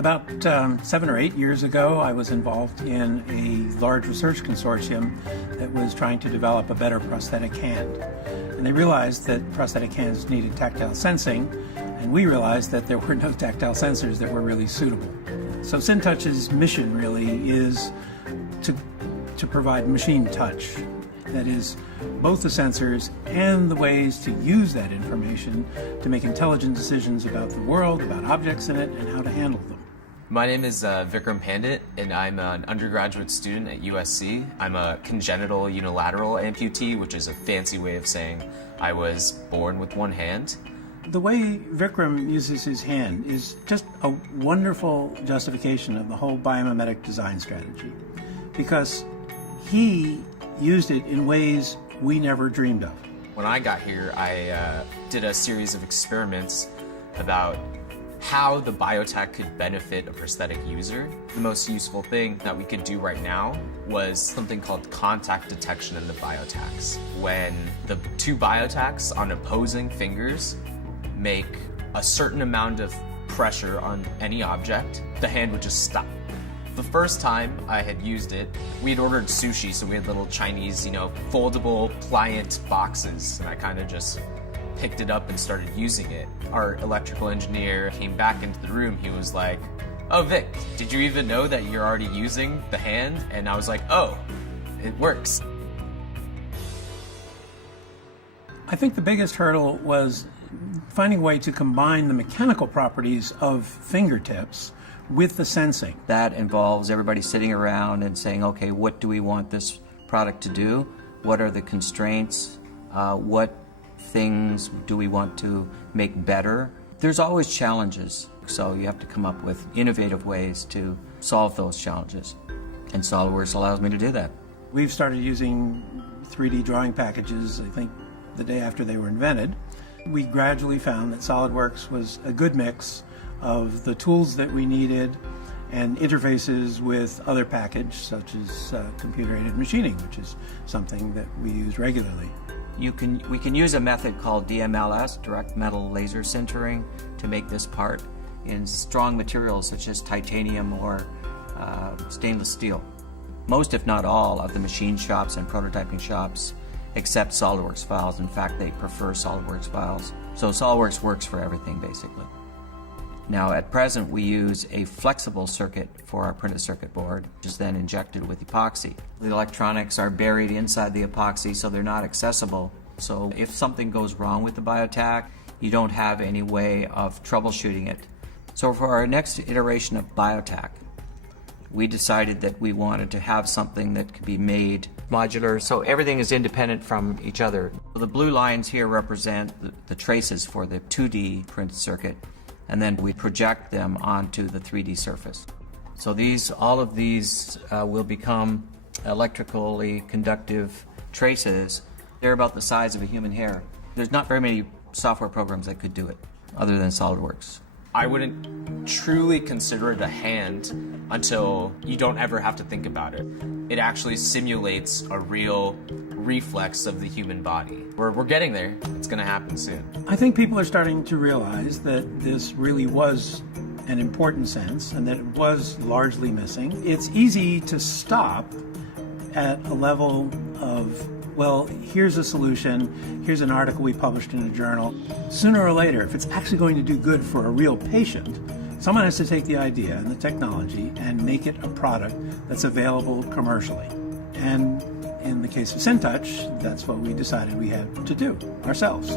About 7 or 8 years ago, I was involved in a large research consortium that was trying to develop a better prosthetic hand. And they realized that prosthetic hands needed tactile sensing, and we realized that there were no tactile sensors that were really suitable. So SynTouch's mission really is to provide machine touch. That is, both the sensors and the ways to use that information to make intelligent decisions about the world, about objects in it, and how to handle them. My name is Vikram Pandit, and I'm an undergraduate student at USC. I'm a congenital unilateral amputee, which is a fancy way of saying I was born with one hand. The way Vikram uses his hand is just a wonderful justification of the whole biomimetic design strategy, because he used it in ways we never dreamed of. When I got here, I did a series of experiments about how the biotech could benefit a prosthetic user. The most useful thing that we could do right now was something called contact detection in the biotachs. When the two biotachs on opposing fingers make a certain amount of pressure on any object, the hand would just stop. The first time I had used it, we had ordered sushi, so we had little Chinese, foldable, pliant boxes, and I kind of just picked it up and started using it. Our electrical engineer came back into the room. He was like, "Oh, Vic, did you even know that you're already using the hand?" And I was like, "Oh, it works." I think the biggest hurdle was finding a way to combine the mechanical properties of fingertips with the sensing. That involves everybody sitting around and saying, okay, what do we want this product to do? What are the constraints? What things do we want to make better? There's always challenges, so you have to come up with innovative ways to solve those challenges. And SolidWorks allows me to do that. We've started using 3D drawing packages, I think, the day after they were invented. We gradually found that SolidWorks was a good mix of the tools that we needed and interfaces with other packages such as computer-aided machining, which is something that we use regularly. We can use a method called DMLS, direct metal laser sintering, to make this part in strong materials such as titanium or stainless steel. Most, if not all, of the machine shops and prototyping shops accept SolidWorks files. In fact, they prefer SolidWorks files. So SolidWorks works for everything, basically. Now, at present, we use a flexible circuit for our printed circuit board, which is then injected with epoxy. The electronics are buried inside the epoxy, so they're not accessible. So if something goes wrong with the biotach, you don't have any way of troubleshooting it. So for our next iteration of biotach, we decided that we wanted to have something that could be made modular, so everything is independent from each other. The blue lines here represent the traces for the 2D printed circuit, and then we project them onto the 3D surface. So all of these will become electrically conductive traces. They're about the size of a human hair. There's not very many software programs that could do it, other than SolidWorks. I wouldn't truly consider it a hand until you don't ever have to think about it. It actually simulates a real reflex of the human body. We're getting there. It's going to happen soon. I think people are starting to realize that this really was an important sense and that it was largely missing. It's easy to stop at a level of, well, here's a solution, here's an article we published in a journal. Sooner or later, if it's actually going to do good for a real patient, someone has to take the idea and the technology and make it a product that's available commercially. And in the case of SynTouch, that's what we decided we had to do ourselves.